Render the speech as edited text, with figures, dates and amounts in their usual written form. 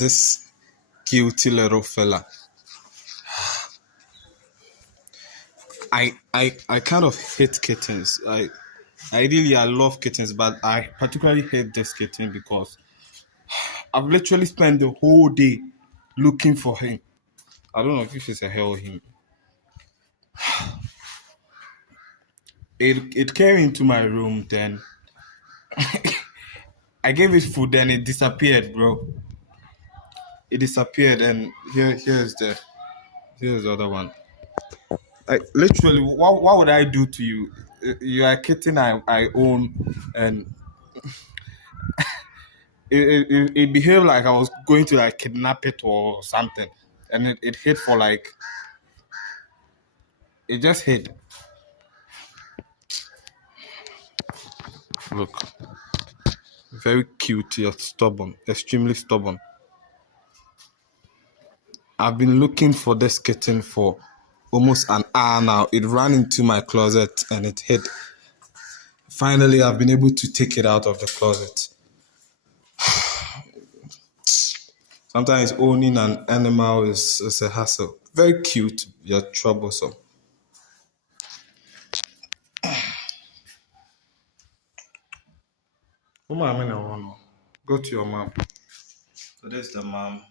this guilty little fella. I kind of hate kittens. I love kittens, but I particularly hate this kitten because I've literally spent the whole day looking for him. I don't know if it's a hell him. It came into my room, then I gave it food, then it disappeared, bro. It disappeared, and here's the other one. Like literally, what would I do to you? You are a kitten I own, and it behaved like I was going to like kidnap it or something, and it hid for like it just hid. Look, very cute yet stubborn, extremely stubborn. I've been looking for this kitten for almost an hour now. It ran into my closet and it hid. Finally, I've been able to take it out of the closet. Sometimes owning an animal is a hassle. Very cute, yet troublesome. Go to your mom. So this is the mom.